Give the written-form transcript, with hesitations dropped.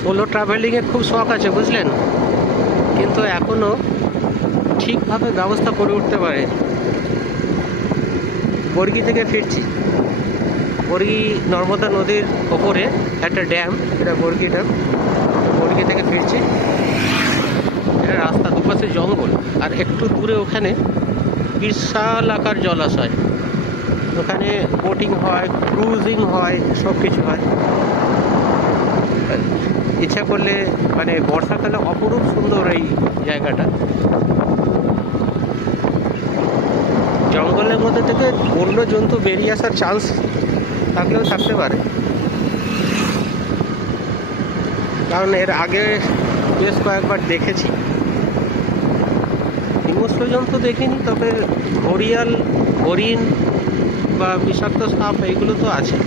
Solo ট্রাভেলিংয়ের খুব শখ আছে বুঝলেন, কিন্তু এখনও ঠিকভাবে ব্যবস্থা করে উঠতে পারে। বর্গি থেকে ফিরছি। বর্গি নর্মদা নদীর ওপরে একটা ড্যাম, এটা বর্গি ড্যাম। বর্গি থেকে ফিরছি। এটা রাস্তা, দুপাশে জঙ্গল, আর একটু দূরে ওখানে বিশাল আকার জলাশয়। ওখানে বোটিং হয়, ক্রুজিং হয়, সব কিছু হয়। ইচ্ছা করলে মানে বর্ষাকালে অপরূপ সুন্দর এই জায়গাটা। জঙ্গলের মধ্যে থেকে বন্য জন্তু বেরিয়ে আসার চান্স থাকলেও থাকতে পারে, কারণ এর আগে বেশ কয়েকবার দেখেছি। হিংস্র জন্তু দেখিনি, তবে ঘড়িয়াল, হরিণ বা বিষাক্ত সাপ এইগুলো তো আছে।